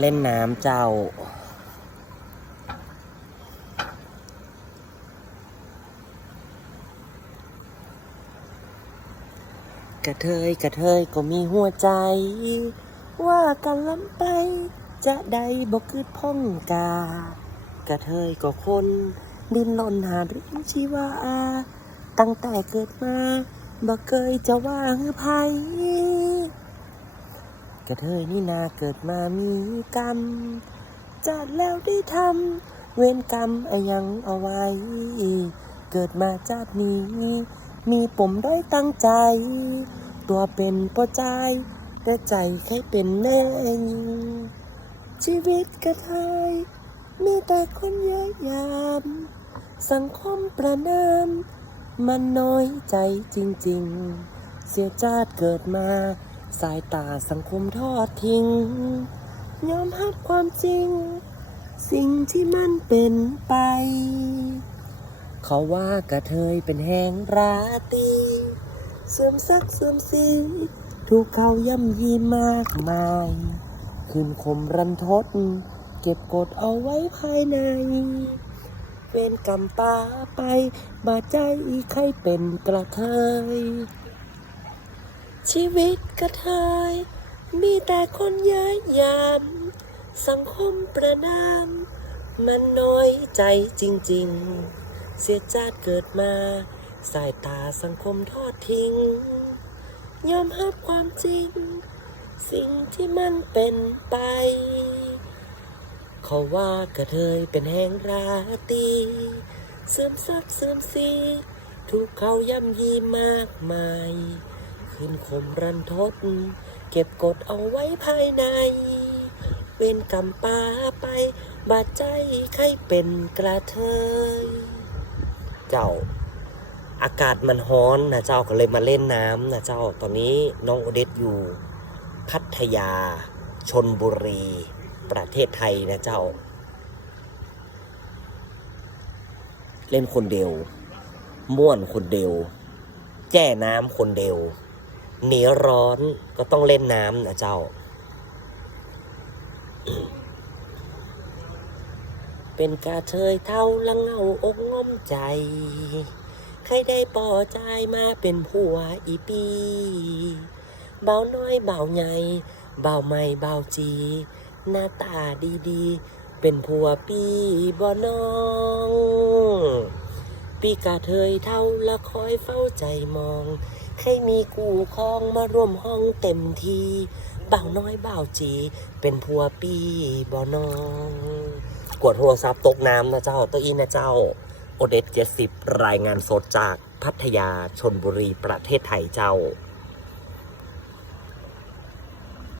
เล่นน้ำเจ้า กระเทยกระเทยก็มีหัวใจ ว่ากันล้ำไป จะได้บอกคืดพ่องกา กระเทยก็คนดินหล่นหาเรื่องชีวา ตั้งแต่เกิดมาบ่เคยจะว่าหือไผ กระเทยนี่นาเกิดมามีกรรมจัดแล้วได้ทำเวรกรรมเอายังเอาไว้ เกิดมาจาตินี้ มีปมด้อยตั้งใจ ตัวเป็นปอใจแต่ใจแค่เป็นแม่ยิงชีวิตกระเทยมีแต่คนเยอะยาม สังคมประนาม มันน้อยใจจริง ๆ เสียจาติเกิดมา สายตาสังคมทอดทิ้ง ยอมรับความจริง สิ่งที่มันเป็นไป เขาว่ากระเทยเป็นแหงราตี เสื่อมสักเสื่อมสีถูกเขาย่ำยีมากมาย คืนคมรันทด เก็บกดเอาไว้ภายในเวรกรรมปาไป บาดใจอีใครเป็นกระเทย ชีวิตกระเทยมีแต่คนย้ยยาม สังคมประนาม มันน้อยใจจริง ๆ เสียจาติเกิดมา สายตาสังคมทอดทิ้ง ยอมรับความจริง สิ่งที่มันเป็นไป เขาว่ากระเทยเป็นแห่งราตี เสื่อมสักเสื่อมสีถูกเขาย่ำยีมากมาย ขึ้นคมรันทด เก็บกดเอาไว้ภายใน เวรกรรมปาไป บาดใจใครเป็นกระเทย เจ้าอากาศมันร้อนนะเจ้าก็เลยมาเล่นน้ำนะเจ้าตอนนี้น้องโอเดสอยู่ พัทยาชนบุรี ประเทศไทยนะเจ้า เล่นคนเดียว ม่วนคนเดียว แจ้น้ำคนเดียว หนีร้อนก็ต้องเล่นน้ำนะเจ้า เป็นกาเทยเท่าละเงาอกง้อมใจ ใครได้ป่อใจมาเป็นผัวอีปี เบาน้อยเบาใหญ่เบาไม่เบาจี หน้าตาดีๆ เป็นผัวปีบ่น้อง ปีกาเทยเท่าละคอยเฝ้าใจมองให้มีกูคองมาร่วมห้องเต็มทีบ่าวน้อยบ่าวจี เป็นผัวปีบ่น้องกวดโทรศัพท์ตกน้ำนะเจ้าตัวอีนะเจ้า โอเดสเจ็ดสิบรายงานสดจากพัทยาชนบุรีประเทศไทยเจ้า